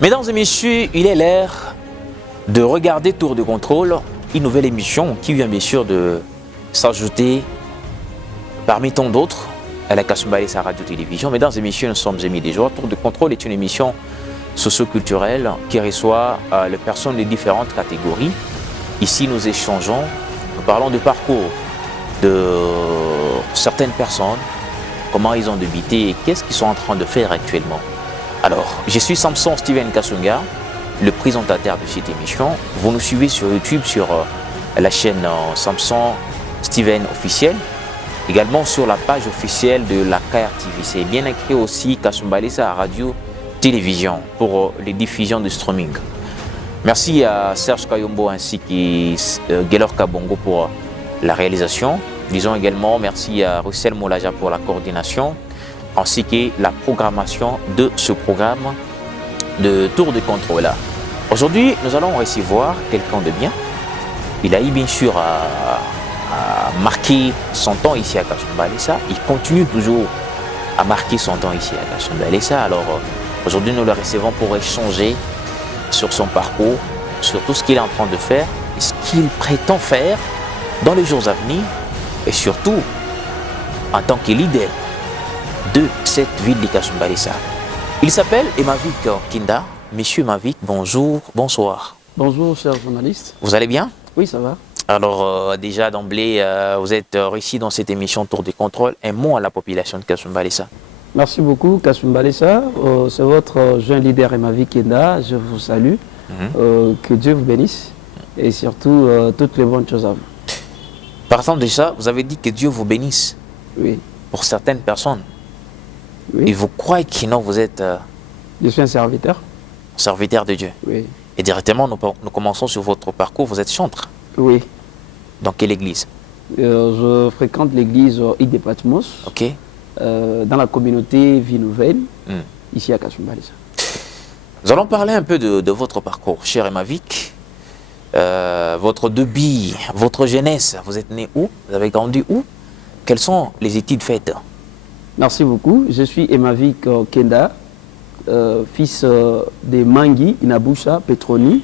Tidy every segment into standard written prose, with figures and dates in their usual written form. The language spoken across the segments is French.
Mesdames et messieurs, il est l'heure de regarder Tour de contrôle, une nouvelle émission qui vient bien sûr de s'ajouter parmi tant d'autres à la Kasumba Balessa Radio-Télévision. Mesdames et messieurs, nous sommes amis des jours. Tour de contrôle est une émission socio-culturelle qui reçoit les personnes de différentes catégories. Ici, nous échangeons, nous parlons du parcours de certaines personnes, comment ils ont débuté et qu'est-ce qu'ils sont en train de faire actuellement. Alors, je suis Samson Steven Kasunga, le présentateur de cette émission. Vous nous suivez sur YouTube, sur la chaîne Samson Steven officiel, également sur la page officielle de la KRTV. C'est bien écrit aussi Kasumba Balessa Radio Télévision pour les diffusions de streaming. Merci à Serge Kayombo ainsi que Gelor Kabongo pour la réalisation. Disons également merci à Russell Molaja pour la coordination, ainsi que la programmation de ce programme de Tour de contrôle. Aujourd'hui, nous allons recevoir quelqu'un de bien. Il a eu bien sûr à marquer son temps ici à Kasumba Balessa. Il continue toujours à marquer son temps ici à Kasumba Balessa. Alors aujourd'hui, nous le recevons pour échanger sur son parcours, sur tout ce qu'il est en train de faire et ce qu'il prétend faire dans les jours à venir et surtout en tant que leader de cette ville de Kasumba Balessa. Il s'appelle Emavik Kinda. Monsieur Emavik, bonjour, bonsoir. Bonjour, cher journaliste. Vous allez bien? Oui, ça va. Alors, déjà d'emblée, vous êtes réussi dans cette émission Tour de contrôle. Un mot à la population de Kasumba Balessa. Merci beaucoup, Kasumba Balessa. C'est votre jeune leader Emavik Kinda. Je vous salue. Que Dieu vous bénisse et surtout toutes les bonnes choses à vous. Par exemple, déjà, vous avez dit que Dieu vous bénisse. Oui. Pour certaines personnes. Oui. Et vous croyez que non, vous êtes Je suis un serviteur. Serviteur de Dieu. Oui. Et directement, nous commençons sur votre parcours. Vous êtes chantre. Oui. Dans quelle église? Je fréquente l'église Ide Patmos. Ok. Dans la communauté Vie Nouvelle, ici à Kasumba Balessa. Nous allons parler un peu de votre parcours, cher Emavik. Votre début, votre jeunesse. Vous êtes né où? Vous avez grandi où? Quelles sont les études faites? Merci beaucoup. Je suis Emavik Kenda, fils de Mangi Inabusha Petroni,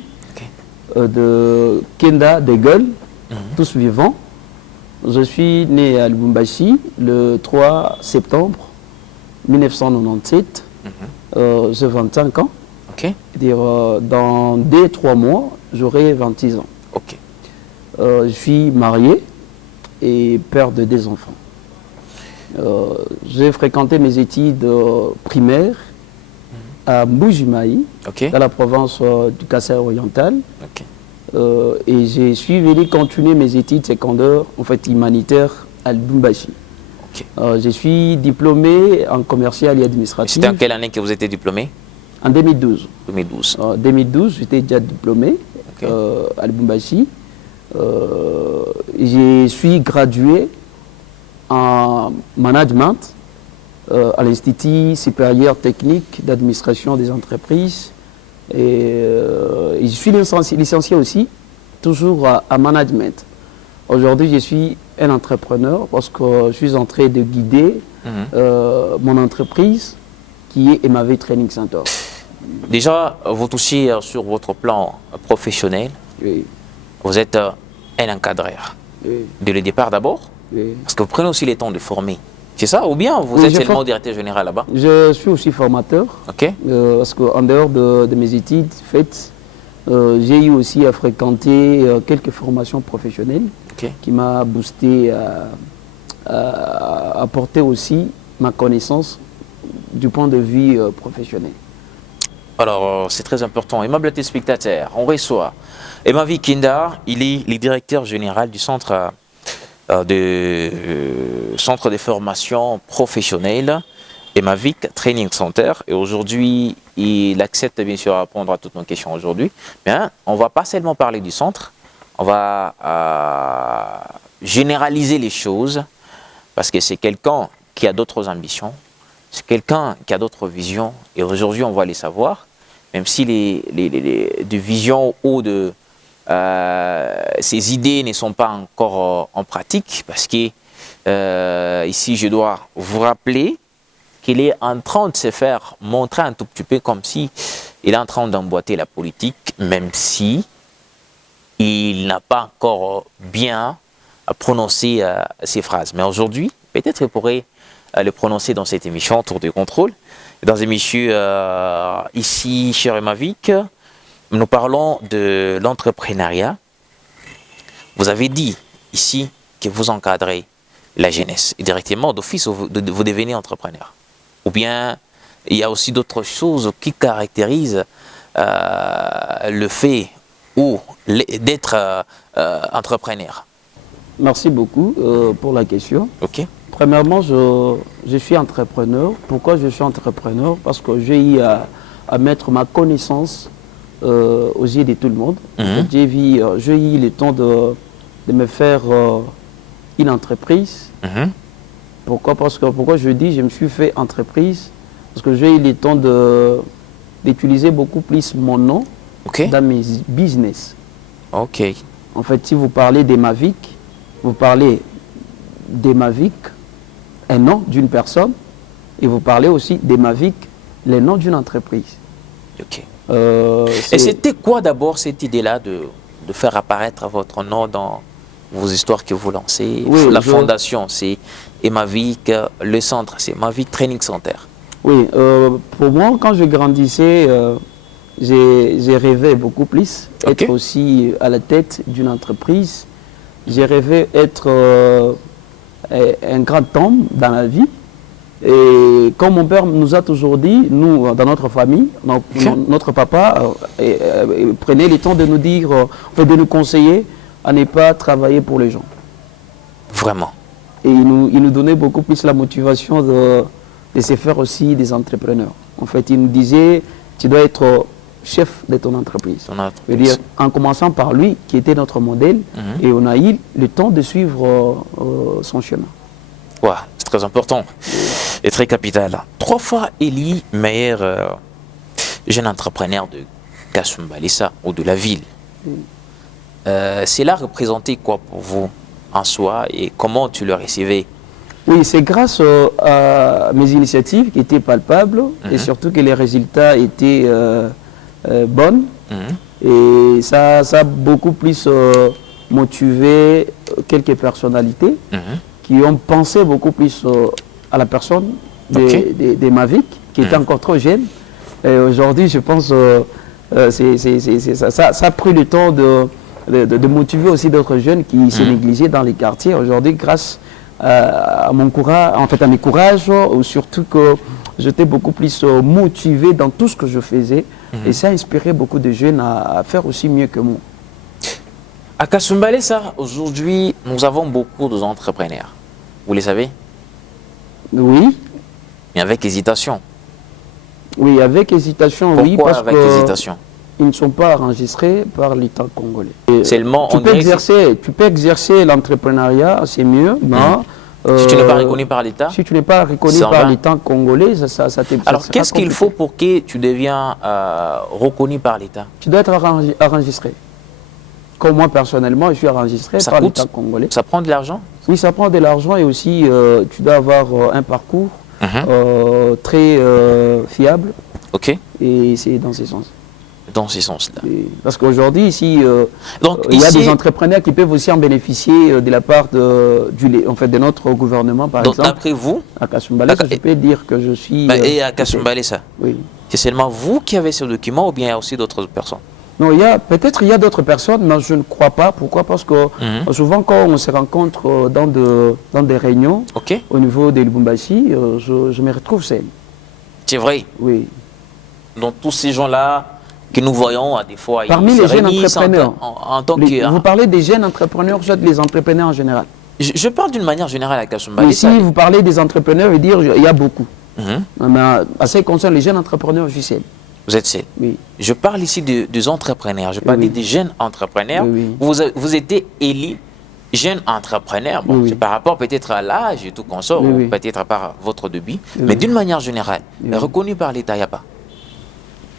de Kenda Degol, tous vivants. Je suis né à Lubumbashi le 3 septembre 1997. J'ai 25 ans. Ok. Dans 2-3 mois, j'aurai 26 ans. Ok. Je suis marié et père de 2 enfants. J'ai fréquenté mes études primaires à Mbujimaï, dans la province du Kassai oriental. Et je suis venu continuer mes études secondaires, en fait humanitaires, à Lubumbashi. Je suis diplômé en commercial et administratif. C'était en quelle année que vous étiez diplômé? En 2012. 2012. En 2012, j'étais déjà diplômé à Lubumbashi. Je suis gradué en management à l'Institut supérieur technique d'administration des entreprises. Et je suis licencié aussi, toujours à management. Aujourd'hui, je suis un entrepreneur parce que je suis en train de guider mon entreprise qui est Emavik Training Center. Déjà, vous touchez sur votre plan professionnel. Oui. Vous êtes un encadreur. Oui. Dès le départ d'abord, parce que vous prenez aussi le temps de former. C'est ça? Ou bien vous êtes seulement directeur général là-bas? Je suis aussi formateur. Ok. Parce qu'en dehors de mes études faites, j'ai eu aussi à fréquenter quelques formations professionnelles qui m'ont boosté à apporter aussi ma connaissance du point de vue professionnel. Alors, c'est très important. Aimables téléspectateurs, on reçoit Emavik Kinda. Il est le directeur général du centre de formation professionnelle Emavik Training Center. Et aujourd'hui, il accepte bien sûr à répondre à toutes nos questions aujourd'hui. Mais on ne va pas seulement parler du centre, on va généraliser les choses parce que c'est quelqu'un qui a d'autres ambitions. C'est quelqu'un qui a d'autres visions et aujourd'hui on va les savoir, même si les visions ou ces idées ne sont pas encore en pratique, parce que ici je dois vous rappeler qu'il est en train de se faire montrer un tout petit peu comme si il est en train d'emboîter la politique, même si il n'a pas encore bien prononcé ces phrases. Mais aujourd'hui, peut-être il pourrait le prononcer dans cette émission Tour de contrôle. Dans l'émission ici, cher Emavik, nous parlons de l'entrepreneuriat. Vous avez dit ici que vous encadrez la jeunesse et directement d'office vous devenez entrepreneur. Ou bien il y a aussi d'autres choses qui caractérisent le fait ou d'être entrepreneur. Merci beaucoup pour la question. Ok. Premièrement, je suis entrepreneur. Pourquoi je suis entrepreneur? Parce que j'ai eu à mettre ma connaissance aux yeux de tout le monde. En fait, j'ai eu le temps de me faire une entreprise. Pourquoi? Pourquoi je dis je me suis fait entreprise? Parce que j'ai eu le temps d'utiliser beaucoup plus mon nom dans mes business. Ok. En fait, si vous parlez d'Emavik, vous parlez d'Emavik, un nom d'une personne, et vous parlez aussi d'Emavik, le nom d'une entreprise. Ok. Et c'était quoi d'abord cette idée-là de faire apparaître votre nom dans vos histoires que vous lancez? Oui, la fondation, c'est Emavik, le centre, c'est Emavik Training Center. Oui, pour moi, quand je grandissais, j'ai rêvé beaucoup plus, être aussi à la tête d'une entreprise. J'ai rêvé être un grand homme dans la vie. Et comme mon père nous a toujours dit, nous, dans notre famille, notre papa prenait le temps de nous dire, de nous conseiller à ne pas travailler pour les gens. Vraiment. Et il nous donnait beaucoup plus la motivation de se faire aussi des entrepreneurs. En fait, il nous disait, tu dois être chef de ton entreprise. C'est-à-dire, en commençant par lui, qui était notre modèle, et on a eu le temps de suivre son chemin. Ouais, c'est très important et très capital. 3 fois élu meilleur jeune entrepreneur de Kasumbalesa ou de la ville. Cela représentait quoi pour vous en soi et comment tu le recevais? Oui, c'est grâce à mes initiatives qui étaient palpables et surtout que les résultats étaient bons. Et ça a beaucoup plus motivé quelques personnalités qui ont pensé beaucoup plus à la personne d'Emavik, qui était encore trop jeune. Et aujourd'hui, je pense ça a pris le temps de motiver aussi d'autres jeunes qui se négligeaient dans les quartiers. Aujourd'hui, grâce à mon courage, en fait à mes courages, ou surtout que j'étais beaucoup plus motivé dans tout ce que je faisais. Et ça a inspiré beaucoup de jeunes à faire aussi mieux que moi. À Kasumbalesa, aujourd'hui, nous avons beaucoup d'entrepreneurs. Vous les savez? Oui. Mais avec hésitation. Oui, avec hésitation, pourquoi oui. Parce avec que hésitation? Ils ne sont pas enregistrés par l'État congolais. Seulement, tu peux exercer l'entrepreneuriat, c'est mieux, mais si tu n'es pas reconnu par l'État? Si tu n'es pas reconnu par l'État congolais, ça alors, qu'est-ce qu'il faut pour que tu deviennes reconnu par l'État? Tu dois être enregistré. Comme moi, personnellement, je suis enregistré par l'État congolais. Ça prend de l'argent? Oui, ça prend de l'argent et aussi, tu dois avoir un parcours très fiable. Ok. Et c'est dans ce sens. Dans ce sens-là. Parce qu'aujourd'hui, ici, il y a des entrepreneurs qui peuvent aussi en bénéficier de la part de notre gouvernement, par exemple. D'après vous, à Kasumbalesa, je peux dire que je suis... et à Kasumbalesa, oui. C'est seulement vous qui avez ce document ou bien il y a aussi d'autres personnes? Non, peut-être il y a d'autres personnes, mais je ne crois pas. Pourquoi? Parce que souvent, quand on se rencontre dans des réunions, au niveau de Lubumbashi, je me retrouve seul. C'est vrai? Oui. Donc tous ces gens-là que nous voyons à des fois... Parmi les jeunes entrepreneurs, en tant que, vous parlez des jeunes entrepreneurs, soit les entrepreneurs en général? Je parle d'une manière générale à Kasumbalesa. Si vous parlez des entrepreneurs, il y a beaucoup. Mais à ce qui concerne les jeunes entrepreneurs, je suis seul. Vous êtes seul? Oui. Je parle ici des entrepreneurs, je parle des jeunes entrepreneurs. Vous êtes élu jeune entrepreneur, bon, c'est par rapport peut-être à l'âge et tout qu'on sort, ou peut-être par votre débit, mais d'une manière générale, reconnu par l'État, il n'y a pas?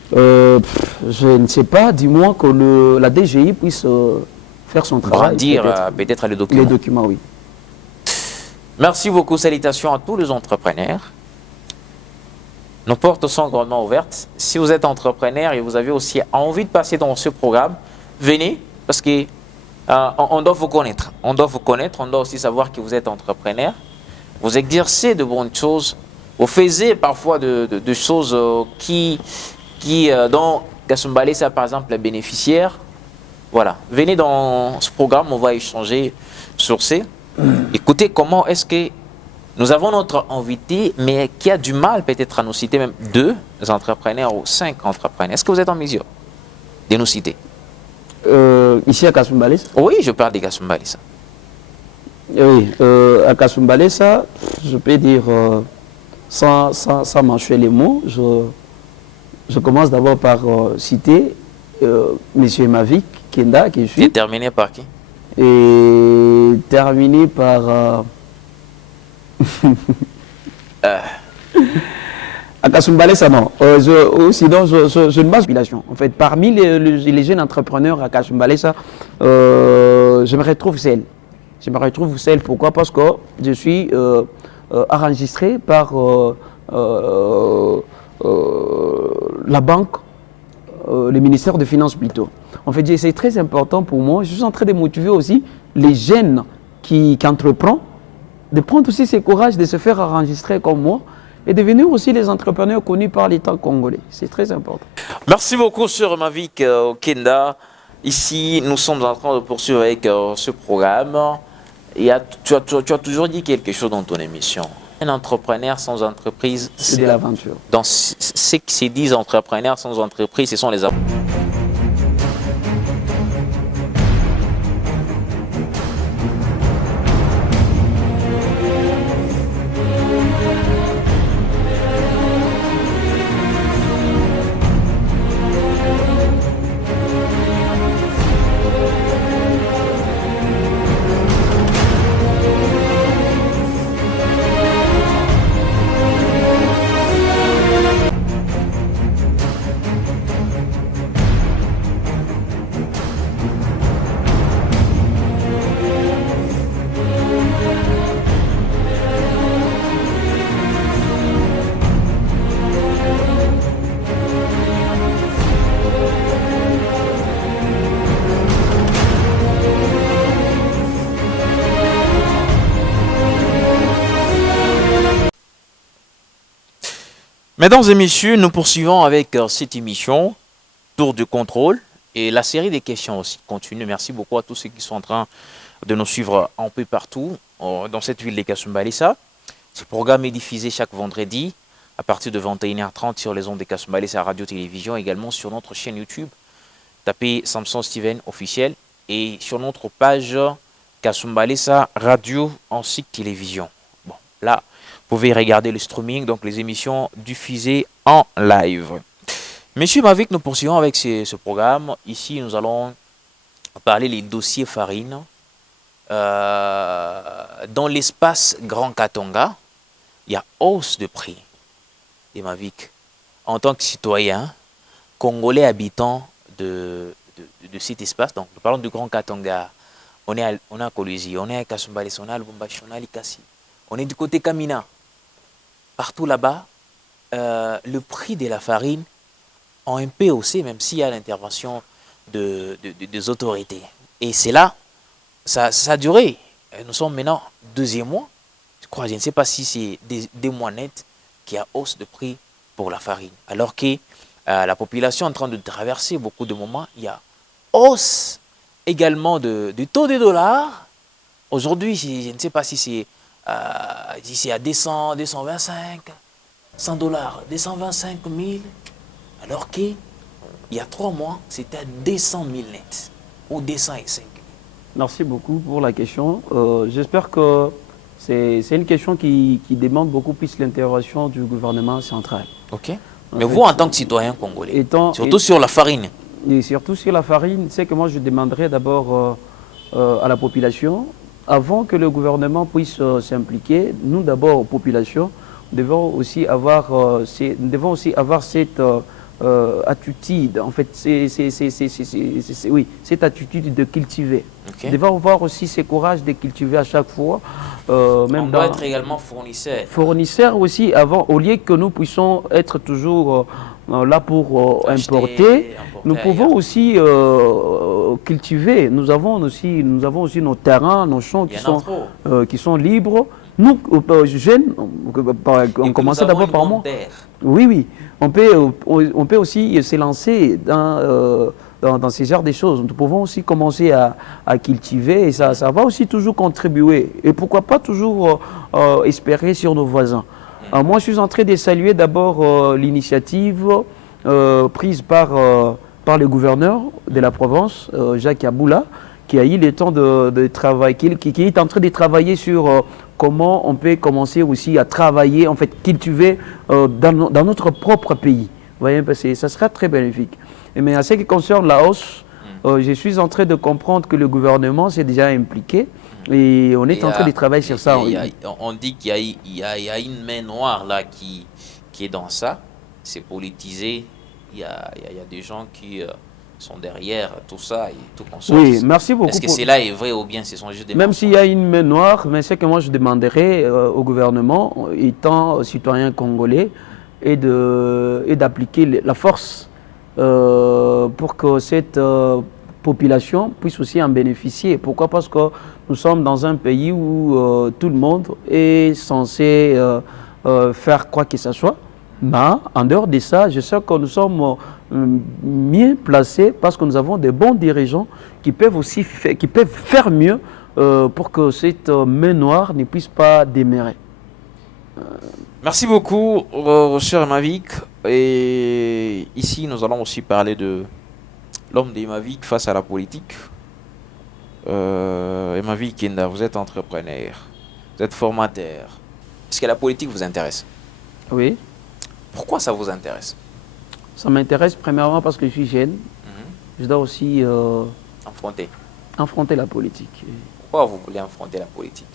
Je ne sais pas, dis-moi que la DGI puisse faire son travail. Brandir peut-être les documents. Les documents, oui. Merci beaucoup, salutations à tous les entrepreneurs. Nos portes sont grandement ouvertes. Si vous êtes entrepreneur et vous avez aussi envie de passer dans ce programme, venez parce que on doit vous connaître. On doit vous connaître, on doit aussi savoir que vous êtes entrepreneur. Vous exercez de bonnes choses. Vous faites parfois de choses dont Kassoum Balessa, par exemple, est bénéficiaire. Voilà. Venez dans ce programme, on va échanger sur ces. Écoutez, comment est-ce que nous avons notre invité, mais qui a du mal peut-être à nous citer même 2 entrepreneurs ou 5 entrepreneurs. Est-ce que vous êtes en mesure de nous citer? Ici à Kassoum Balessa? Oui, je parle de Kassoum Balessa. Oui, à Kassoum Balessa, je peux dire, sans mâcher les mots, je commence d'abord par citer M. Mavik Kenda, qui est terminé par qui? Et terminé par... À Kassoum Balessa, non. Sinon, je ne base population. En fait, parmi les jeunes entrepreneurs à Kassoum Balessa, je me retrouve seul. Je me retrouve seul. Pourquoi? Parce que je suis enregistré par la banque, le ministère des Finances plutôt. En fait, c'est très important pour moi. Je suis en train de motiver aussi les jeunes qui entreprennent, de prendre aussi ce courage de se faire enregistrer comme moi et devenir aussi les entrepreneurs connus par l'État congolais. C'est très important. Merci beaucoup, Sir Mavik Kenda. Ici, nous sommes en train de poursuivre avec ce programme. Tu as toujours dit quelque chose dans ton émission. Un entrepreneur sans entreprise, c'est de l'aventure. Dans ce qui se dit entrepreneurs sans entreprise, ce sont les Mesdames et messieurs, nous poursuivons avec cette émission, Tour de contrôle, et la série des questions aussi continue. Merci beaucoup à tous ceux qui sont en train de nous suivre un peu partout dans cette ville de Kassoum Balessa. Ce programme est diffusé chaque vendredi à partir de 21h30 sur les ondes de Kassoum Balessa Radio-Télévision, également sur notre chaîne YouTube. Tapez Samson Steven officiel et sur notre page Kassoum Balessa Radio ainsi que Télévision. Bon, là, vous pouvez regarder le streaming, donc les émissions diffusées en live. Monsieur Mavik, nous poursuivons avec ce programme. Ici, nous allons parler des dossiers farine. Dans l'espace Grand Katanga, il y a hausse de prix. Et Mavik, en tant que citoyen congolais habitant de cet espace, donc nous parlons du Grand Katanga, on est à Kolwezi, on est à Kassoum Balessa, on est à Lubumbashi, on est à Likasi, on est du côté Kamina. Partout là-bas, le prix de la farine a un peu haussé, même s'il y a l'intervention des autorités. Et c'est là, ça a duré. Nous sommes maintenant 2e mois. Je ne sais pas si c'est des mois nets qu'il y a hausse de prix pour la farine. Alors que la population est en train de traverser beaucoup de moments, il y a hausse également du taux de dollars. Aujourd'hui, je ne sais pas si c'est d'ici à 200, 225, 100 dollars, 225 000, alors qu'il y a 3 mois, c'était à 200 000 nets, ou 205 000. Merci beaucoup pour la question. J'espère que c'est une question qui demande beaucoup plus l'intervention du gouvernement central. Ok. Mais vous, en tant que citoyen congolais, surtout sur la farine. Et surtout sur la farine, c'est que moi je demanderais d'abord à la population, avant que le gouvernement puisse s'impliquer, nous d'abord, population, devons aussi avoir cette attitude, en fait, cette attitude de cultiver. Ok. Devons avoir aussi ce courage de cultiver à chaque fois. Même On doit être également fournisseur. fournisseurs aussi, avant, au lieu que nous puissions être toujours là pour Acheter, importer, nous importer pouvons ailleurs. aussi cultiver. Nous avons aussi nos terrains, nos champs Il y en a trop. qui sont libres. Nous, jeunes, Et on que commence nous avons d'abord une par bonne moi. terre. Oui, oui. On peut aussi s'élancer dans ces genres de choses. Nous pouvons aussi commencer à cultiver et ça va aussi toujours contribuer. Et pourquoi pas toujours espérer sur nos voisins. Moi, je suis en train de saluer d'abord l'initiative prise par le gouverneur de la Provence, Jacques Aboula, qui a eu le temps de travailler, qui est en train de travailler sur comment on peut commencer aussi à travailler, en fait, cultiver dans notre propre pays. Vous voyez, parce que ça sera très bénéfique. Mais en ce qui concerne la hausse, je suis en train de comprendre que le gouvernement s'est déjà impliqué et on est en train de travailler sur ça. On dit qu'il y a une main noire là qui est dans ça. C'est politisé. Il y a des gens qui sont derrière tout ça et tout consort. Oui, merci beaucoup. Est-ce que cela est vrai ou bien ce sont juste des Même mensonges? s'il y a une main noire, mais ce que moi je demanderais au gouvernement, étant citoyen congolais, est d'appliquer la force pour que cette population puisse aussi en bénéficier. Pourquoi? Parce que nous sommes dans un pays où tout le monde est censé faire quoi que ce soit. Mais en dehors de ça, je sais que nous sommes mieux placés parce que nous avons des bons dirigeants qui peuvent aussi faire mieux pour que cette main noire ne puisse pas démarrer. Merci beaucoup, cher Mavic. Et ici, nous allons aussi parler de l'homme de Mavic face à la politique. Mavic Kenda, vous êtes entrepreneur, vous êtes formateur. Est-ce que la politique vous intéresse? Oui. Pourquoi ça vous intéresse? Ça m'intéresse premièrement parce que je suis jeune. Je dois aussi affronter la politique. Pourquoi vous voulez affronter la politique?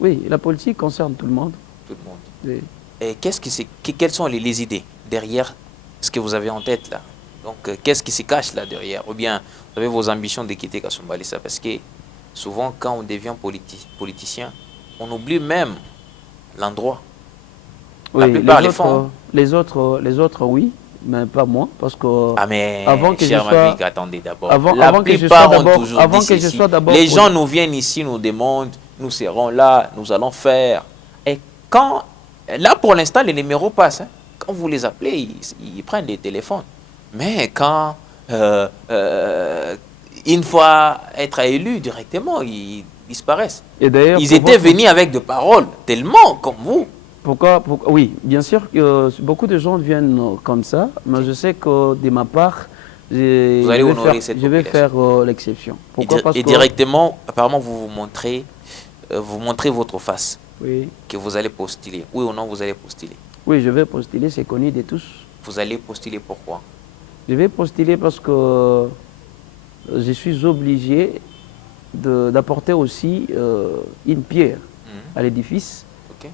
Oui, la politique concerne tout le monde. Tout le monde. Oui. Et quelles sont les idées derrière ce que vous avez en tête là? Donc, qu'est-ce qui se cache là derrière? Ou bien, vous avez vos ambitions de quitter Kasumbalesa? Parce que souvent, quand on devient politicien, on oublie même l'endroit. La Oui, plupart les font. Les autres, oui, mais pas moi, parce que Ah mais, avant que cher je sois, Mavic, attendez d'abord. avant que je sois d'abord, Les gens nous viennent ici, nous demandent, nous serons là, nous allons faire. Et quand, là pour l'instant, les numéros passent. Hein. Quand vous les appelez, ils prennent des téléphones. Mais quand, une fois être élu directement, ils disparaissent. Et d'ailleurs, ils étaient venus avec des paroles, tellement comme vous. Oui, bien sûr que beaucoup de gens viennent comme ça, mais je sais que de ma part, je vais faire l'exception. Pourquoi? Parce que directement, apparemment, vous montrez votre face. Oui. Que vous allez postuler. Oui ou non, vous allez postuler? Oui, je vais postuler, c'est connu de tous. Vous allez postuler pourquoi? Je vais postuler parce que je suis obligé d'apporter aussi une pierre à l'édifice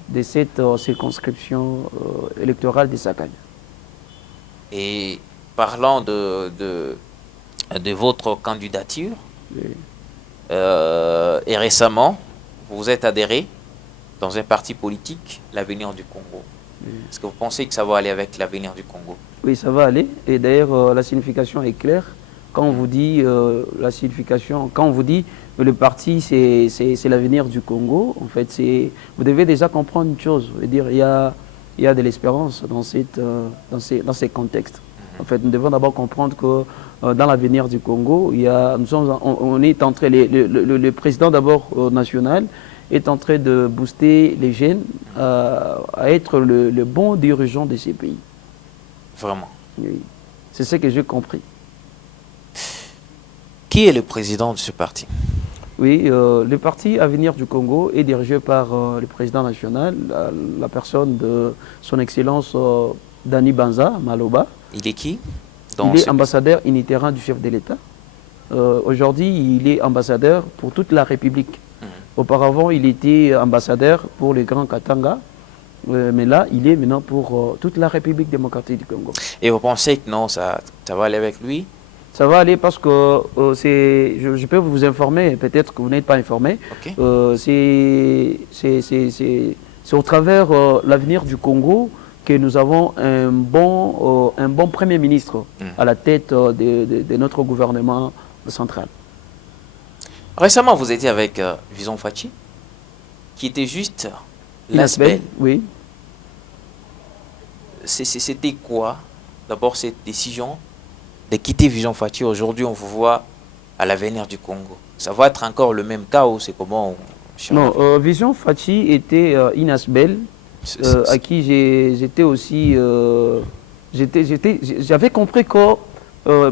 de cette circonscription électorale de Sakagne. Et parlant de votre candidature, oui. Et récemment, vous vous êtes adhéré dans un parti politique, l'Avenir du Congo. Oui. Est-ce que vous pensez que ça va aller avec l'Avenir du Congo? Oui, ça va aller. Et d'ailleurs, la signification est claire. Quand on vous dit la signification, quand on vous dit le parti c'est l'avenir du Congo, en fait, vous devez déjà comprendre une chose. Je veux dire, il y a de l'espérance dans ces contextes. En fait, nous devons d'abord comprendre que dans l'avenir du Congo, on est en train, le président d'abord national est en train de booster les jeunes à être le bon dirigeant de ces pays. Vraiment? Oui. C'est ce que j'ai compris. Qui est le président de ce parti? Oui, le parti Avenir du Congo est dirigé par le président national, la personne de son Excellence Dani Banza Maloba. Il est qui? Il est ambassadeur itinérant du chef de l'État. Aujourd'hui, il est ambassadeur pour toute la République. Auparavant, il était ambassadeur pour le Grand Katanga. Mais là, il est maintenant pour toute la République démocratique du Congo. Et vous pensez que non, ça va aller avec lui? Ça va aller parce que je peux vous informer, peut-être que vous n'êtes pas informé. Ok. C'est au travers l'avenir du Congo que nous avons un bon Premier ministre à la tête de notre gouvernement central. Récemment, vous étiez avec Vision Fachi, qui était juste l'ASBEL. Oui. C'était quoi, d'abord, cette décision de quitter Vision Fachi? Aujourd'hui, on vous voit à l'avenir du Congo. Ça va être encore le même cas ou c'est comment? Non, Vision Fachi était INASBEL, à qui j'étais aussi... J'avais compris que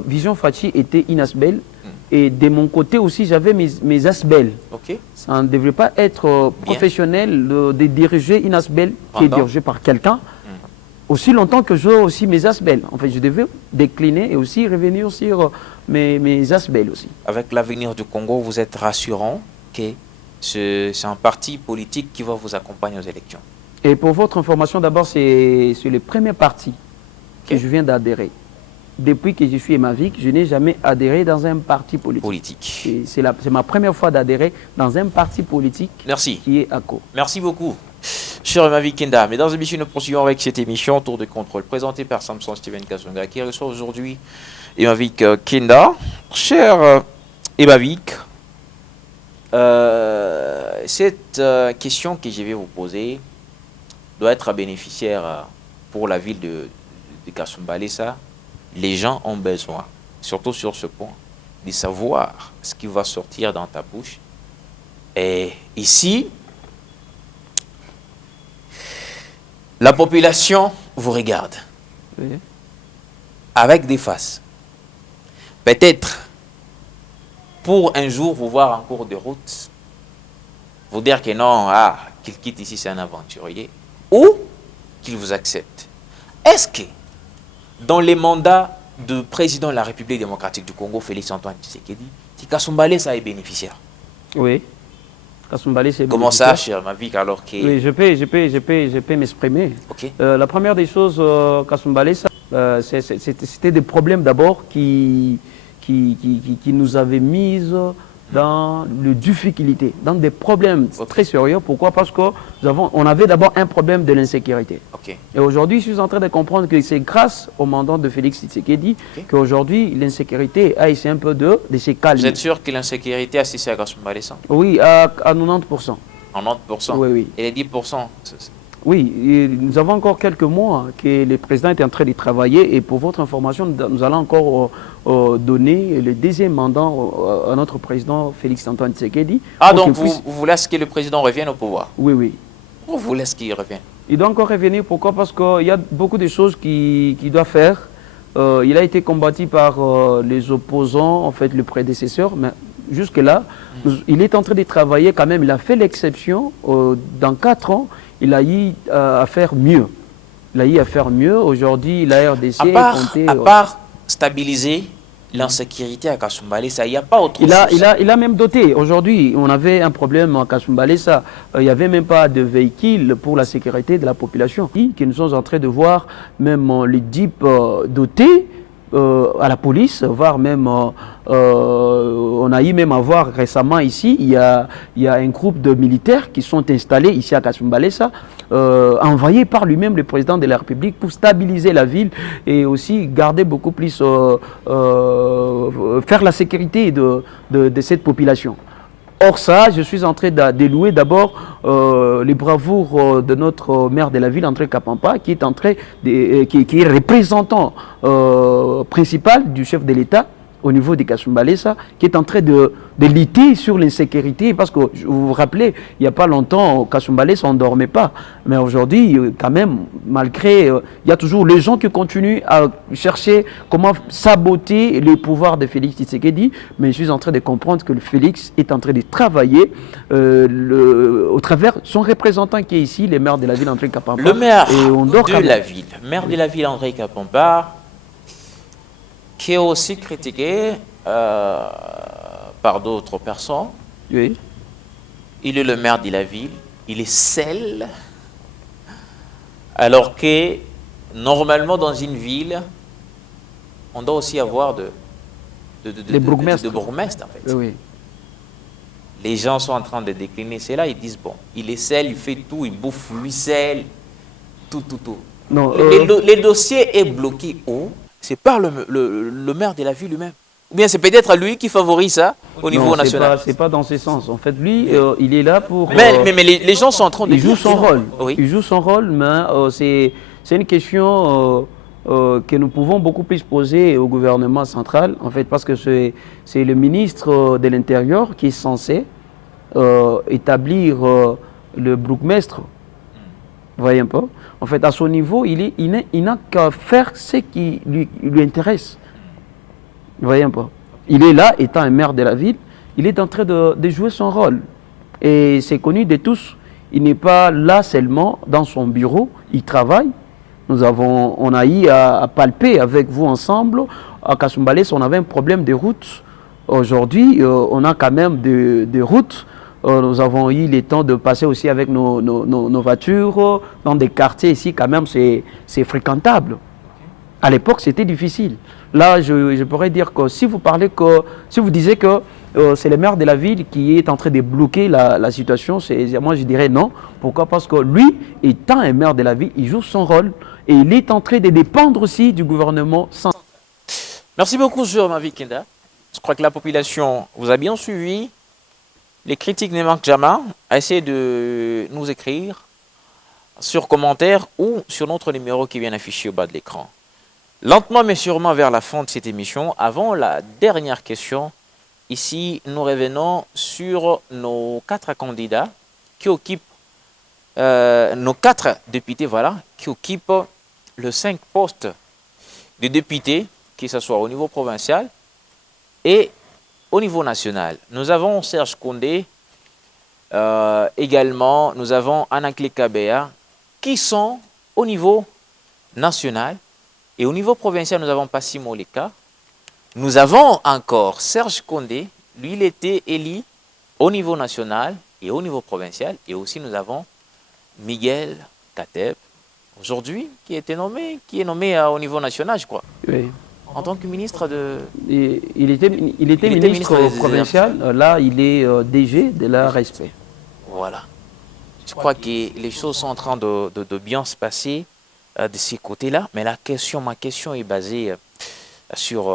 Vision Fachi était INASBEL. Et de mon côté aussi, j'avais mes ASBEL. Okay. Ça ne devrait pas être professionnel de diriger une ASBEL qui est dirigée par quelqu'un. Aussi longtemps que j'ai aussi mes ASBEL. En fait, je devais décliner et aussi revenir sur mes ASBEL aussi. Avec l'avenir du Congo, vous êtes rassurant que c'est un parti politique qui va vous accompagner aux élections? Et pour votre information, d'abord, c'est le premier parti que je viens d'adhérer. Depuis que je suis Emavic, je n'ai jamais adhéré dans un parti politique. C'est ma première fois d'adhérer dans un parti politique. Merci. Qui est ACO. Merci beaucoup. Cher Emavic Kenda, mesdames et messieurs, nous poursuivons avec cette émission Tour de contrôle présentée par Samson Steven Kasonga qui reçoit aujourd'hui Emavic Kenda. Cher Emavic, cette question que je vais vous poser doit être bénéficiaire pour la ville de Kasumbalesa. Les gens ont besoin, surtout sur ce point, de savoir ce qui va sortir dans ta bouche. Et ici, la population vous regarde avec des faces. Peut-être pour un jour vous voir en cours de route, vous dire que non, qu'il quitte ici, c'est un aventurier, ou qu'il vous accepte. Est-ce que dans les mandats du président de la République démocratique du Congo, Félix-Antoine Tshisekedi, Kasumbalesa est bénéficiaire? Oui. Kasumbalesa est bénéficiaire. Comment ça, cher Emavic, alors que... Oui, je peux m'exprimer. Okay. La première des choses, Kasumbalesa, c'était des problèmes d'abord qui nous avaient mis dans les difficultés, dans des problèmes très sérieux. Pourquoi? Parce qu'on avait d'abord un problème de l'insécurité. Okay. Et aujourd'hui, je suis en train de comprendre que c'est grâce au mandat de Félix Tshisekedi qu'aujourd'hui, l'insécurité a essayé un peu de se calmer. Vous êtes sûr que l'insécurité a cessé à Kasumbalesa? Oui, à 90%. En 90%? Oui, oui. Et les 10%? Oui, nous avons encore quelques mois que le président est en train de travailler et pour votre information, nous allons encore donner le deuxième mandat à notre président Félix-Antoine Tshisekedi. Ah, donc vous voulez que le président revienne au pouvoir? Oui, oui. Vous voulez qu'il revienne? Il doit encore revenir, pourquoi? Parce qu'il y a beaucoup de choses qu'il doit faire. Il a été combattu par les opposants, en fait, le prédécesseur, mais jusque-là, il est en train de travailler quand même. Il a fait l'exception dans 4 ans. Il a eu à faire mieux. Il a eu à faire mieux. Aujourd'hui, la RDC à part stabiliser l'insécurité à Kasumbalesa, il n'y a pas autre chose. Il a même doté. Aujourd'hui, on avait un problème à Kasumbalesa. Il n'y avait même pas de véhicules pour la sécurité de la population. Que nous sommes en train de voir même les jeeps dotés à la police, voire même... on a eu même à voir récemment ici, il y a un groupe de militaires qui sont installés ici à Kasumbalesa, envoyés par lui-même le président de la République pour stabiliser la ville et aussi garder beaucoup plus, faire la sécurité de cette population. Or ça, je suis en train de louer d'abord les bravoures de notre maire de la ville, André Kapampa, qui est représentant principal du chef de l'État au niveau de Kasumbalesa, qui est en train de lutter sur l'insécurité, parce que vous vous rappelez, il n'y a pas longtemps, Kasumbalesa, on ne dormait pas. Mais aujourd'hui, quand même, malgré, il y a toujours les gens qui continuent à chercher comment saboter le pouvoir de Félix Tshisekedi, mais je suis en train de comprendre que le Félix est en train de travailler au travers son représentant qui est ici, le maire de la ville, André Kapampa. Le maire de la ville, André Kapampa, qui est aussi critiqué par d'autres personnes. Oui. Il est le maire de la ville, il est seul, alors que normalement dans une ville, on doit aussi avoir Les bourgmestres. de bourgmestre, en fait. Oui. Les gens sont en train de décliner cela, ils disent, bon, il est sel, il fait tout, il bouffe lui sel, tout. Non, Le dossier est bloqué où? C'est par le maire de la ville lui-même. Ou bien c'est peut-être lui qui favorise ça au niveau national. C'est pas dans ce sens. En fait, lui, il est là pour... Mais les gens sont en train de il joue dire son que non. rôle. Oui. Il joue son rôle, mais c'est une question que nous pouvons beaucoup plus poser au gouvernement central, en fait, parce que c'est le ministre de l'Intérieur qui est censé établir le bourgmestre. Vous voyez un peu? En fait, à son niveau, il n'a qu'à faire ce qui lui intéresse. Vous voyez un peu? Il est là, étant un maire de la ville, il est en train de jouer son rôle. Et c'est connu de tous. Il n'est pas là seulement dans son bureau, il travaille. On a eu à palper avec vous ensemble. À Kasumbalès, on avait un problème de route. Aujourd'hui, on a quand même des routes. Nous avons eu le temps de passer aussi avec nos voitures dans des quartiers ici, quand même, c'est fréquentable. À l'époque, c'était difficile. Là, je pourrais dire que si vous disiez que c'est le maire de la ville qui est en train de bloquer la situation, moi je dirais non. Pourquoi? Parce que lui, étant un maire de la ville, il joue son rôle et il est en train de dépendre aussi du gouvernement central. Merci beaucoup, Mavi Kenda. Je crois que la population vous a bien suivi. Les critiques ne manquent jamais à essayer de nous écrire sur commentaire ou sur notre numéro qui vient affiché au bas de l'écran. Lentement mais sûrement vers la fin de cette émission, avant la dernière question, ici nous revenons sur nos 4 candidats qui occupent, nos 4 députés, voilà, qui occupent le 5 postes de députés, que ce soit au niveau provincial et au niveau national. Nous avons Serge Condé, également nous avons Anakle Kabea, qui sont au niveau national. Et au niveau provincial, nous avons Passi Moleka. Nous avons encore Serge Condé. Lui, il était élu au niveau national et au niveau provincial. Et aussi, nous avons Miguel Kateb, aujourd'hui, qui est nommé au niveau national, je crois. Oui. En tant que ministre de... Il était ministre provincial. Là, il est DG de la RSP. Voilà. Je crois que les choses sont en train de bien se passer de ces côtés-là, mais ma question est basée sur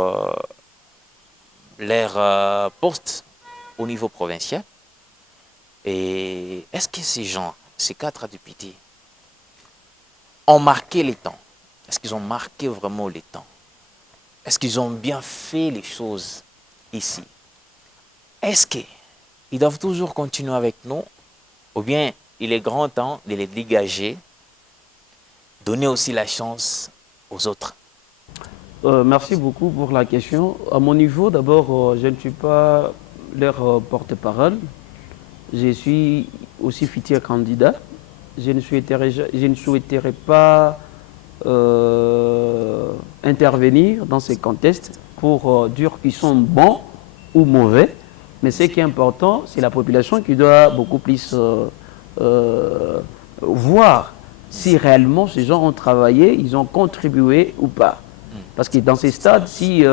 leur poste au niveau provincial. Et est-ce que ces gens, ces 4 députés, ont marqué les temps? Est-ce qu'ils ont marqué vraiment les temps? Est-ce qu'ils ont bien fait les choses ici? Est-ce qu'ils doivent toujours continuer avec nous? Ou bien il est grand temps de les dégager, donner aussi la chance aux autres? Merci beaucoup pour la question. À mon niveau, d'abord, je ne suis pas leur porte-parole. Je suis aussi futur candidat. Je ne souhaiterais pas intervenir dans ces contextes pour dire qu'ils sont bons ou mauvais. Mais ce qui est important, c'est la population qui doit beaucoup plus voir si réellement ces gens ont travaillé, ils ont contribué ou pas. Parce que dans ces stades, si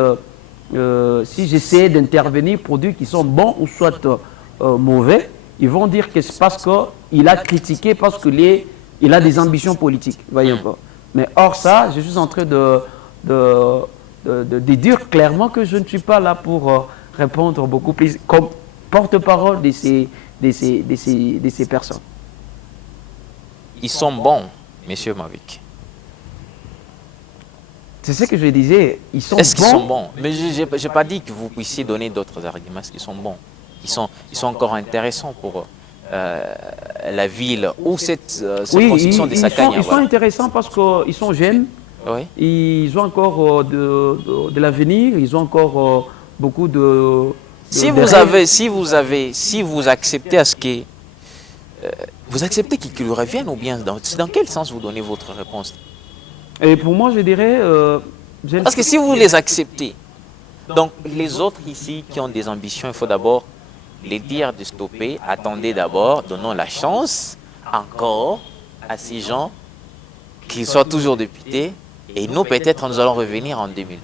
j'essaie d'intervenir pour dire qu'ils sont bons ou soit mauvais, ils vont dire que c'est parce qu'il a critiqué, parce qu'il a des ambitions politiques. Voyez pas. Mais hors ça, je suis en train de dire clairement que je ne suis pas là pour répondre beaucoup plus comme porte-parole de ces personnes. Ils sont bons, Monsieur Mavik. C'est ce que je disais. Ils sont Est-ce qu'ils sont bons? Mais je n'ai pas dit que vous puissiez donner d'autres arguments. Est-ce qu'ils sont bons? Ils sont encore intéressants pour la ville ou cette construction de Sakania. Ils sont intéressants parce qu'ils sont jeunes. Oui. Ils ont encore de l'avenir. Ils ont encore beaucoup de... Si vous acceptez à ce que... vous acceptez qu'ils reviennent ou bien dans quel sens vous donnez votre réponse? Et pour moi, je dirais... Parce que si vous les acceptez, donc les autres ici qui ont des ambitions, il faut d'abord les dire de stopper. Attendez d'abord, donnons la chance encore à ces gens qu'ils soient toujours députés. Et nous, peut-être, nous allons revenir en 2028.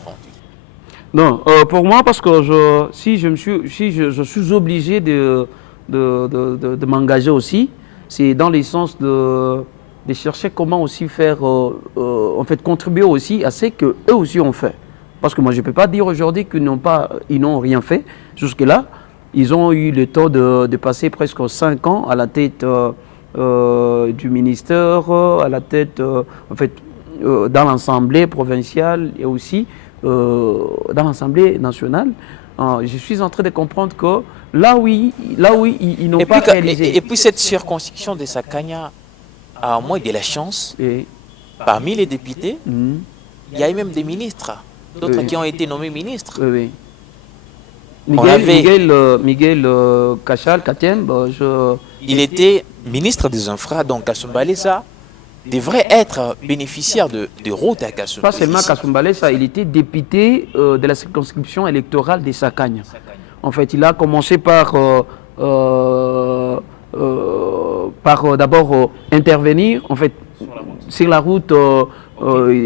Non, pour moi, parce que je suis obligé de m'engager aussi, c'est dans le sens de chercher comment aussi faire, en fait, contribuer aussi à ce qu'eux aussi ont fait. Parce que moi, je ne peux pas dire aujourd'hui ils n'ont rien fait. Jusque-là, ils ont eu le temps de passer presque 5 ans à la tête du ministère, à la tête, en fait, dans l'Assemblée provinciale et aussi dans l'Assemblée nationale. Je suis en train de comprendre que ils n'ont pas réalisé. Et puis cette circonscription de Sakanya a moins de la chance. Et, Parmi les députés, mhm, il y a eu même des ministres, d'autres oui, qui ont été nommés ministres. oui, oui. On avait, Miguel Kachal, Katem, il était ministre des Infra, donc Kasumba Alessa devrait être bénéficiaire de routes à Kasumba. pas seulement Kasumba Alessa, il était député de la circonscription électorale de Sakanya. En fait, il a commencé par d'abord intervenir en fait, sur la route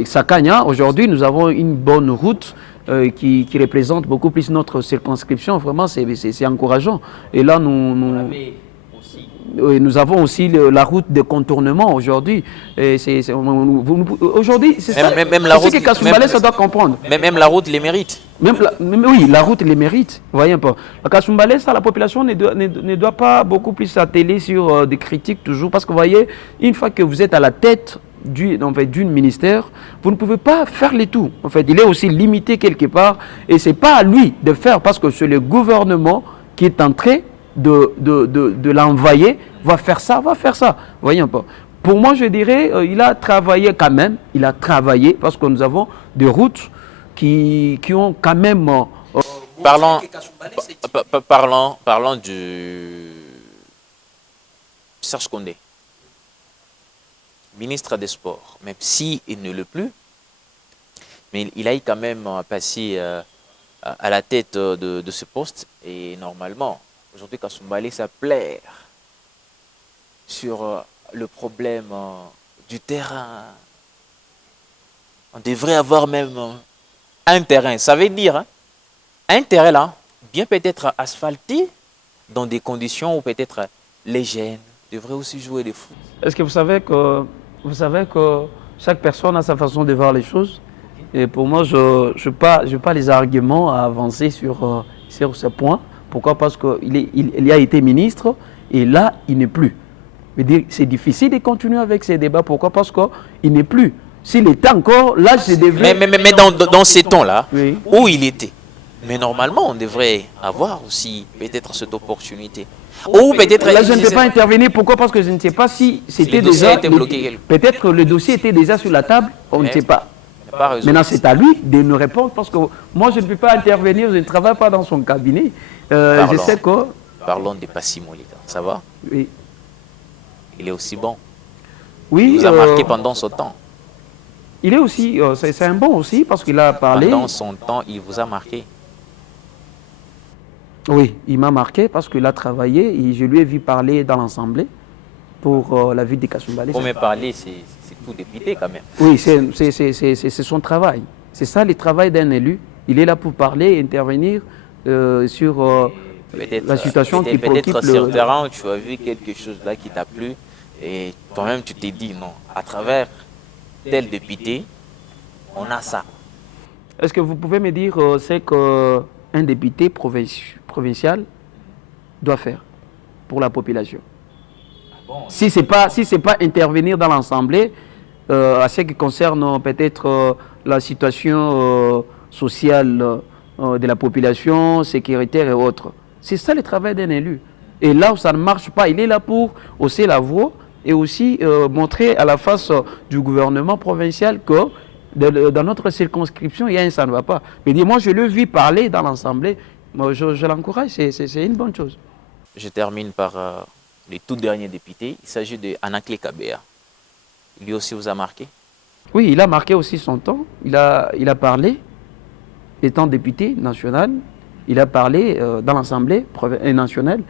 Sakanya. Aujourd'hui, nous avons une bonne route qui représente beaucoup plus notre circonscription. Vraiment, c'est encourageant. Et là, nous avons aussi la route de contournement aujourd'hui. Aujourd'hui, c'est ça, même la route, que Kasumba Alessa doit comprendre. Même la route les mérite. Oui, la route les mérite. Voyez un peu. À Kasumba Alessa, la population ne doit pas beaucoup plus s'atteler sur des critiques toujours. Parce que vous voyez, une fois que vous êtes à la tête d'une ministère, vous ne pouvez pas faire les tout. En fait, il est aussi limité quelque part. Et ce n'est pas à lui de faire parce que c'est le gouvernement qui est en train de l'envoyer, va faire ça. Voyez un peu. Pour moi, je dirais, il a travaillé quand même. Il a travaillé parce que nous avons des routes qui ont quand même... Parlons du Serge Condé, ministre des Sports, même s'il ne l'est plus, mais il a eu quand même passé à la tête de ce poste. Et normalement, aujourd'hui, Kasumba Alessa plaire sur le problème du terrain. On devrait avoir même un terrain. Ça veut dire un terrain là, bien peut-être asphalté, dans des conditions où peut-être les jeunes devraient aussi jouer du foot. Est-ce que vous savez que chaque personne a sa façon de voir les choses? Et pour moi, je n'ai pas les arguments à avancer sur ce point. Pourquoi? Parce qu'il a été ministre et là, il n'est plus. C'est difficile de continuer avec ces débats. Pourquoi? Parce qu'il n'est plus. S'il était encore, là, je devrais... Mais dans ces temps-là, oui, où il était. Mais normalement, on devrait avoir aussi peut-être cette opportunité. Ou peut-être... Là, je ne peux pas intervenir. Pourquoi? Parce que je ne sais pas si c'était déjà... Peut-être que le dossier était déjà sur la table, on ne sait pas. Maintenant, c'est à lui de nous répondre parce que moi, je ne peux pas intervenir, je ne travaille pas dans son cabinet. Je sais que... Parlons de Passimolika, ça va? Oui. Il est aussi bon. Oui. Il vous a marqué pendant son temps. Il est aussi... c'est un bon aussi parce qu'il a parlé... Pendant son temps, il vous a marqué. Oui, il m'a marqué parce qu'il a travaillé et je lui ai vu parler dans l'Assemblée pour la ville de Kasumba Alessa. Pour me parler, c'est tout député quand même. Oui, c'est son travail. C'est ça le travail d'un élu. Il est là pour parler et intervenir sur la situation qui préoccupe peut-être sur le terrain, tu as vu quelque chose là qui t'a plu et toi-même tu t'es dit non, à travers tel député, on a ça. Est-ce que vous pouvez me dire ce qu'un député provincial doit faire pour la population? Si ce n'est pas intervenir dans l'Assemblée, à ce qui concerne peut-être la situation sociale de la population, sécuritaire et autres. C'est ça le travail d'un élu. Et là où ça ne marche pas, il est là pour hausser la voix et aussi montrer à la face du gouvernement provincial que dans notre circonscription, il y a un ça ne va pas. Mais moi, je le vis parler dans l'Assemblée, je l'encourage, c'est une bonne chose. Je termine par le tout dernier député. Il s'agit de Anakle Kabea. Lui aussi vous a marqué? Oui, il a marqué aussi son temps. Il a parlé, étant député national, il a parlé dans l'Assemblée nationale.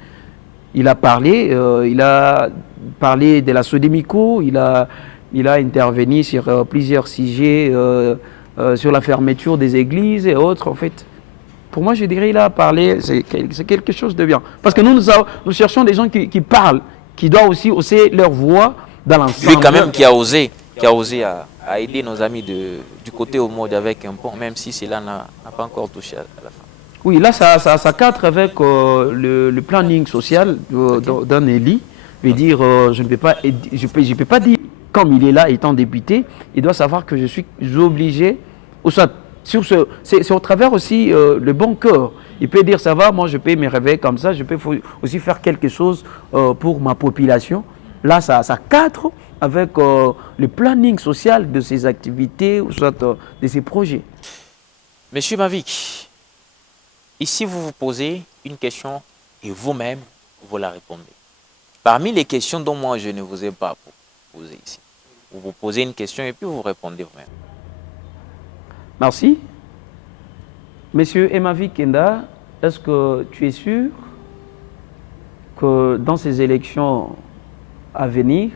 Il a parlé de la Sodemico, il a intervenu sur plusieurs sujets, sur la fermeture des églises et autres. En fait, Pour moi, je dirais, il a parlé, c'est quelque chose de bien. Parce que nous cherchons des gens qui parlent, qui doivent aussi hausser leur voix dans l'ensemble. Lui, quand même, qui a osé à aider nos amis du côté au mode avec un pont, même si cela n'a pas encore touché à la fin. Oui, là, ça cadre avec le planning social d'un élu. Je veux dire, je ne peux pas dire, comme il est là, étant député, il doit savoir que je suis obligé, ou soit, c'est au travers aussi le bon cœur. Il peut dire, ça va, moi je peux me réveiller comme ça, je peux aussi faire quelque chose pour ma population. Là, ça cadre avec le planning social de ses activités, ou soit de ses projets. Monsieur Mavik, ici vous vous posez une question et vous-même, vous la répondez. Parmi les questions dont moi je ne vous ai pas posées ici, vous vous posez une question et puis vous répondez vous-même. Merci. Monsieur Emavik Kenda, est-ce que tu es sûr que dans ces élections à venir,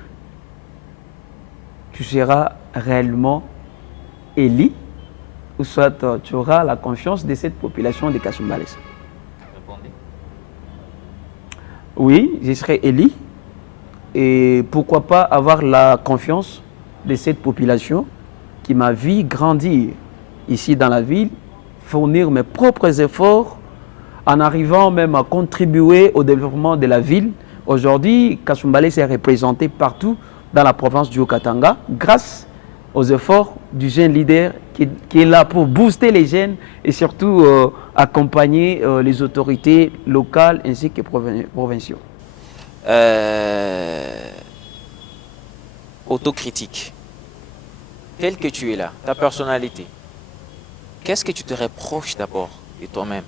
tu seras réellement élu ou soit tu auras la confiance de cette population de Kasumbalesa? Répondez. Oui, je serai élu et pourquoi pas avoir la confiance de cette population qui m'a vu grandir ici dans la ville, fournir mes propres efforts en arrivant même à contribuer au développement de la ville. Aujourd'hui, Kasumbalesa est représenté partout dans la province du Haut-Katanga grâce aux efforts du jeune leader qui est là pour booster les jeunes et surtout accompagner les autorités locales ainsi que provinciaux. Autocritique. Tel que tu es là, ta personnalité, qu'est-ce que tu te reproches d'abord de toi-même?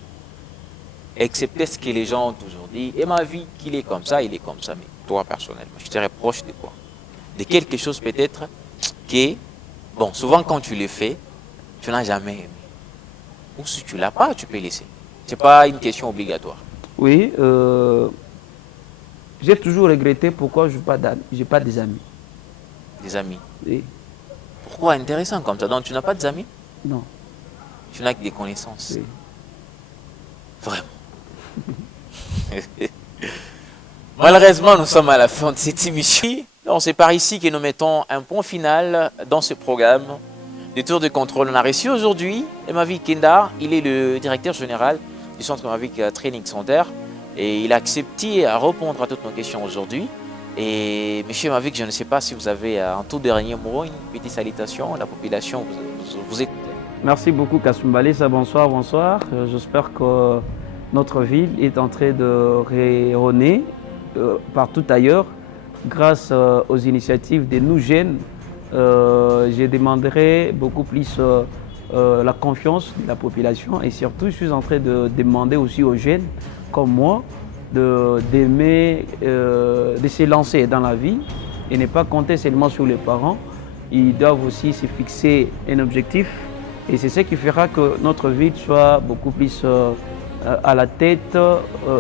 Excepté ce que les gens ont toujours dit, et ma vie, qu'il est comme ça, il est comme ça. Mais toi, personnellement, tu te reproches de quoi? De quelque chose peut-être qui est, bon, souvent quand tu le fais, tu n'as jamais aimé. Ou si tu ne l'as pas, tu peux laisser. Ce n'est pas une question obligatoire. Oui, j'ai toujours regretté pourquoi je n'ai pas des amis. Des amis. Oui. Pourquoi? Intéressant comme ça. Donc tu n'as pas d'amis? Non. Tu n'as que des connaissances. Oui. Vraiment. Malheureusement, nous sommes à la fin de cette émission. Donc c'est par ici que nous mettons un point final dans ce programme de tour de contrôle. On a reçu aujourd'hui Emavik Kenda. Il est le directeur général du Centre Emavik Training Center et il a accepté à répondre à toutes nos questions aujourd'hui. Et monsieur Emavik, je ne sais pas si vous avez un tout dernier mot, une petite salutation. La population vous écoute. Merci beaucoup Kasumbalesa, bonsoir, bonsoir. J'espère que notre ville est en train de rayonner partout ailleurs grâce aux initiatives de nous jeunes. Je demanderai beaucoup plus la confiance de la population et surtout je suis en train de demander aussi aux jeunes comme moi d'aimer, de se lancer dans la vie et ne pas compter seulement sur les parents. Ils doivent aussi se fixer un objectif. Et c'est ce qui fera que notre ville soit beaucoup plus à la tête,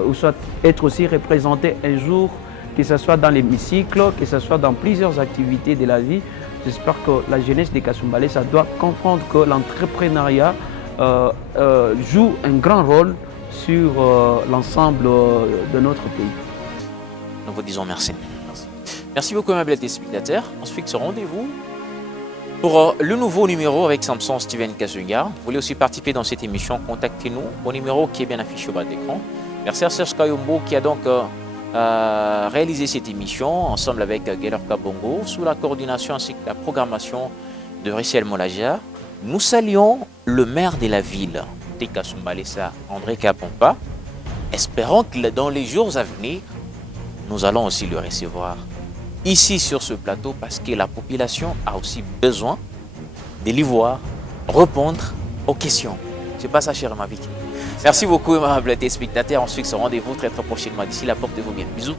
ou soit être aussi représentée un jour, que ce soit dans l'hémicycle, que ce soit dans plusieurs activités de la vie. J'espère que la jeunesse de Kasumbalesa doit comprendre que l'entrepreneuriat joue un grand rôle sur l'ensemble de notre pays. Nous vous disons merci. Merci beaucoup, mes téléspectateurs. On se fixe rendez-vous pour le nouveau numéro avec Samson Steven Kasunga. Vous voulez aussi participer dans cette émission, contactez-nous au numéro qui est bien affiché au bas de l'écran. Merci à Serge Kayombo qui a donc réalisé cette émission ensemble avec Geller Kabongo sous la coordination ainsi que la programmation de Richel Molagia. Nous saluons le maire de la ville de Kasumbalesa, André Kapompa. Espérons que dans les jours à venir, nous allons aussi le recevoir ici sur ce plateau parce que la population a aussi besoin de l'y voir répondre aux questions. C'est pas ça, cher Emavik. Merci beaucoup, aimables téléspectateurs. On se fixe rendez-vous très prochainement. D'ici là, portez-vous bien. Bisous.